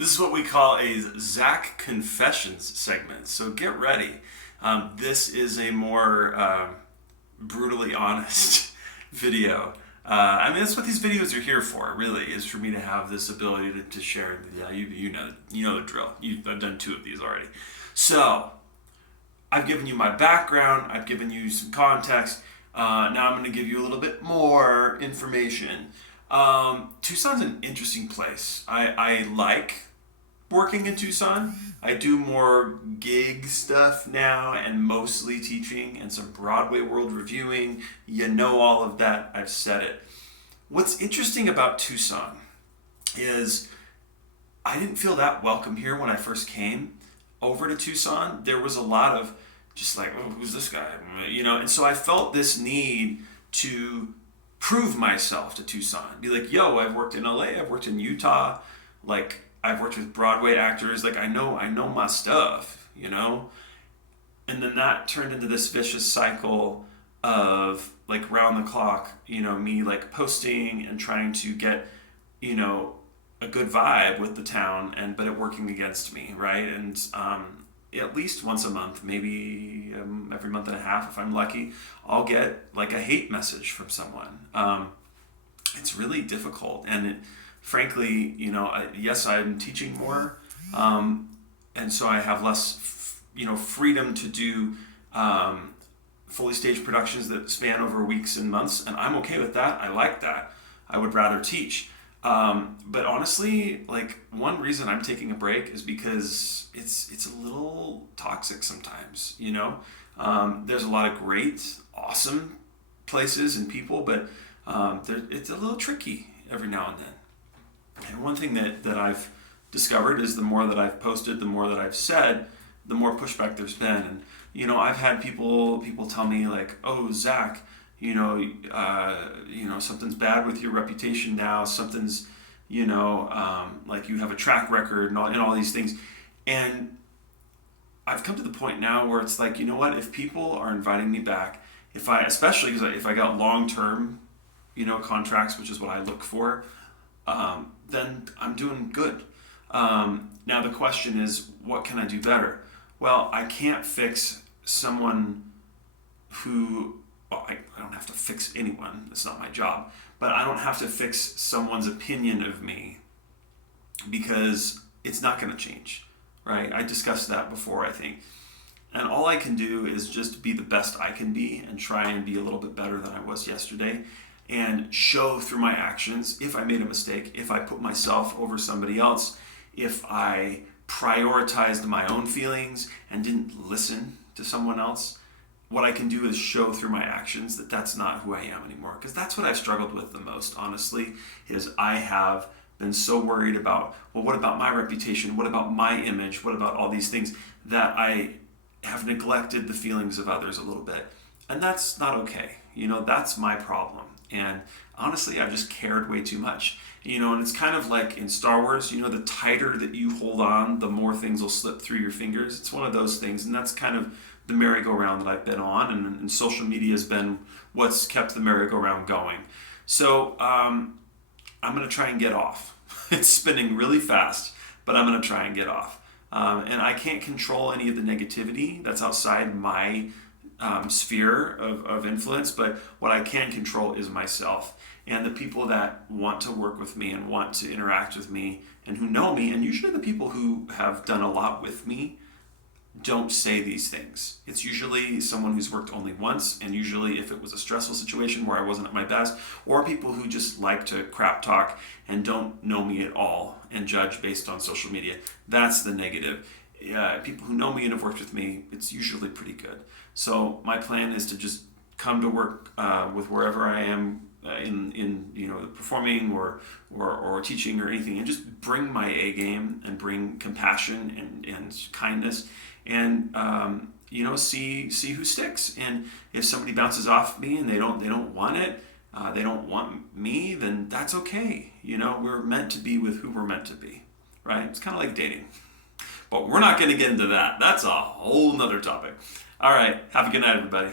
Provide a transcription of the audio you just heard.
This is what we call a Zach Confessions segment. So get ready. This is a more brutally honest video. That's what these videos are here for. Really, is for me to have this ability to share. Yeah, you know the drill. I've done 2 of these already. So I've given you my background. I've given you some context. Now I'm going to give you a little bit more information. Tucson's an interesting place. I like working in Tucson. I do more gig stuff now and mostly teaching and some Broadway World reviewing. You know all of that. I've said it. What's interesting about Tucson is I didn't feel that welcome here when I first came over to Tucson. There was a lot of just like, oh, who's this guy? And so I felt this need to prove myself to Tucson. Be like, yo, I've worked in LA, I've worked in Utah, like I've worked with Broadway actors, like I know my stuff. And then that turned into this vicious cycle of like round the clock, me like posting and trying to get, a good vibe with the town but it working against me, right? And at least once a month, maybe every month and a half, if I'm lucky, I'll get like a hate message from someone. It's really difficult, and frankly, yes, I'm teaching more, and so I have less, freedom to do fully staged productions that span over weeks and months, and I'm okay with that. I like that. I would rather teach. But honestly, like one reason I'm taking a break is because it's a little toxic sometimes, There's a lot of great, awesome places and people, but it's a little tricky every now and then. And one thing that I've discovered is the more that I've posted, the more that I've said, the more pushback there's been. And, I've had people tell me like, oh, Zach, something's bad with your reputation now. Something's, like you have a track record and all these things. And I've come to the point now where it's like, you know what? If people are inviting me back, especially because if I got long-term, contracts, which is what I look for, then I'm doing good. Now the question is, what can I do better? Well, I can't fix someone who. Well, I don't have to fix anyone. It's not my job. But I don't have to fix someone's opinion of me because it's not going to change, right? I discussed that before, I think. And all I can do is just be the best I can be and try and be a little bit better than I was yesterday and show through my actions if I made a mistake, if I put myself over somebody else, if I prioritized my own feelings and didn't listen to someone else. What I can do is show through my actions that that's not who I am anymore. Because that's what I've struggled with the most, honestly, is I have been so worried about, well, what about my reputation? What about my image? What about all these things that I have neglected the feelings of others a little bit. And that's not okay. That's my problem. And honestly, I've just cared way too much. And it's kind of like in Star Wars, the tighter that you hold on, the more things will slip through your fingers. It's one of those things. And that's kind of the merry-go-round that I've been on, and social media has been what's kept the merry-go-round going. So I'm going to try and get off. It's spinning really fast, but I'm going to try and get off. And I can't control any of the negativity that's outside my sphere of influence, but what I can control is myself and the people that want to work with me and want to interact with me and who know me, and usually the people who have done a lot with me don't say these things. It's usually someone who's worked only once, and usually if it was a stressful situation where I wasn't at my best, or people who just like to crap talk and don't know me at all and judge based on social media. That's the negative. People who know me and have worked with me, it's usually pretty good. So my plan is to just come to work with wherever I am in performing or teaching or anything, and just bring my A game and bring compassion and kindness and see who sticks. And if somebody bounces off me and they don't want it, they don't want me, then that's okay. We're meant to be with who we're meant to be, right? It's kind of like dating, but we're not going to get into that. That's a whole nother topic. All right, have a good night, everybody.